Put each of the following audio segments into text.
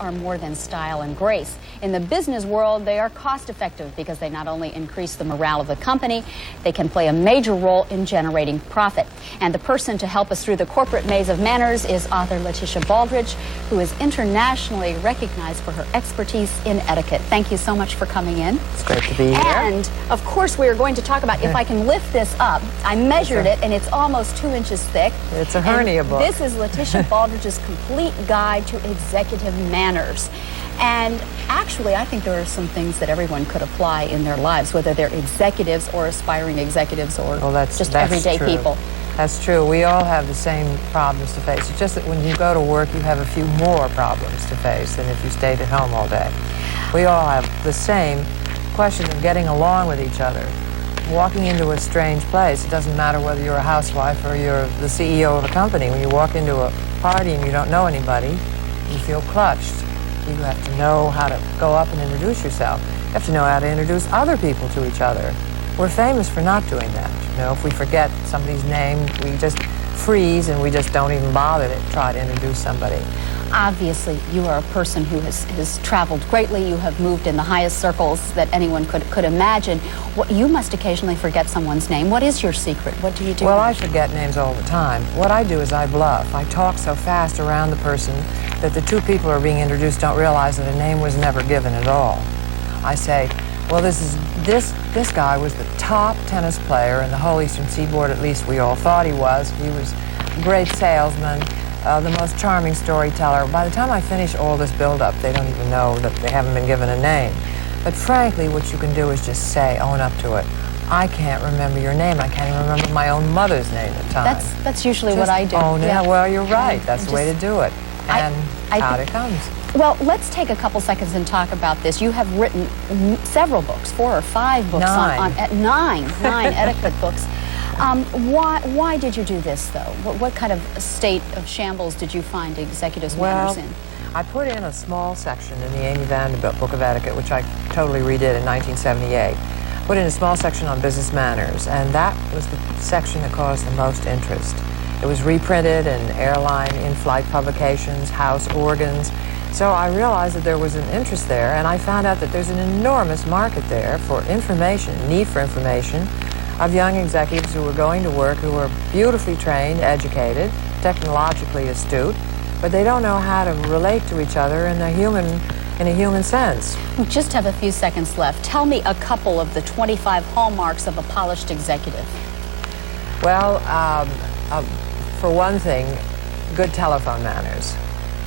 Are more than style and grace. In the business world, they are cost-effective because they not only increase the morale of the company, they can play a major role in generating profit. And the person to help us through the corporate maze of manners is author Letitia Baldrige, who is internationally recognized for her expertise in etiquette. Thank you so much for coming in. It's great to be here. And, of course, we are going to talk about if I can lift this up. I measured it, and it's almost 2 inches thick. It's a hernia book. This is Letitia Baldrige's complete guide to executive manners. And actually, I think there are some things that everyone could apply in their lives, whether they're executives or aspiring executives or just everyday people. That's true. We all have the same problems to face. It's just that when you go to work, you have a few more problems to face than if you stayed at home all day. We all have the same question of getting along with each other. Walking into a strange place, it doesn't matter whether you're a housewife or you're the CEO of a company. When you walk into a party and you don't know anybody, you feel clutched. You have to know how to go up and introduce yourself. You have to know how to introduce other people to each other. We're famous for not doing that. You know, if we forget somebody's name, we just freeze and we just don't even bother to try to introduce somebody. Obviously, you are a person who has traveled greatly. You have moved in the highest circles that anyone could imagine. You must occasionally forget someone's name. What is your secret? What do you do? Well, I forget names all the time. What I do is I bluff. I talk so fast around the person that the two people who are being introduced don't realize that a name was never given at all. I say, well, this guy was the top tennis player in the whole Eastern Seaboard, at least we all thought he was. He was a great salesman, the most charming storyteller. By the time I finish all this build-up, they don't even know that they haven't been given a name. But frankly, what you can do is just say, own up to it. I can't remember your name. I can't even remember my own mother's name at times. That's usually just what I do. Own it. Yeah, well, you're right. That's the way to do it. And out it comes. Well, let's take a couple seconds and talk about this. You have written several books, 4 or 5 books. Nine etiquette books. Why did you do this, though? What kind of state of shambles did you find executives' manners in? I put in a small section in the Amy Vanderbilt Book of Etiquette, which I totally redid in 1978. Put in a small section on business manners, and that was the section that caused the most interest. It was reprinted in airline, in-flight publications, house organs. So I realized that there was an interest there, and I found out that there's an enormous market there for information, need for information, of young executives who are going to work, who are beautifully trained, educated, technologically astute, but they don't know how to relate to each other in a human sense. We just have a few seconds left. Tell me a couple of the 25 hallmarks of a polished executive. Well, for one thing, good telephone manners.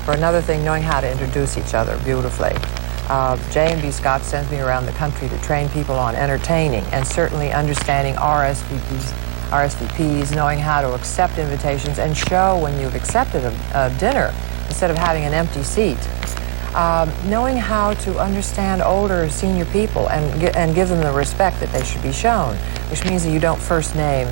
For another thing, knowing how to introduce each other beautifully. J&B Scott sends me around the country to train people on entertaining and certainly understanding RSVPs, knowing how to accept invitations and show when you've accepted a dinner instead of having an empty seat. Knowing how to understand older senior people and give them the respect that they should be shown, which means that you don't first name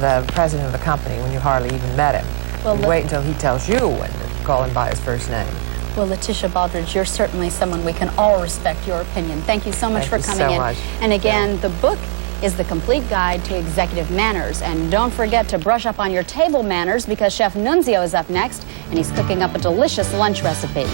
the president of the company when you hardly even met him. Well, you wait until he tells you when to call him by his first name. Well, Letitia Baldrige, you're certainly someone we can all respect your opinion. Thank you so much for coming in. And again, the book is The Complete Guide to Executive Manners. And don't forget to brush up on your table manners because Chef Nunzio is up next, and he's cooking up a delicious lunch recipe.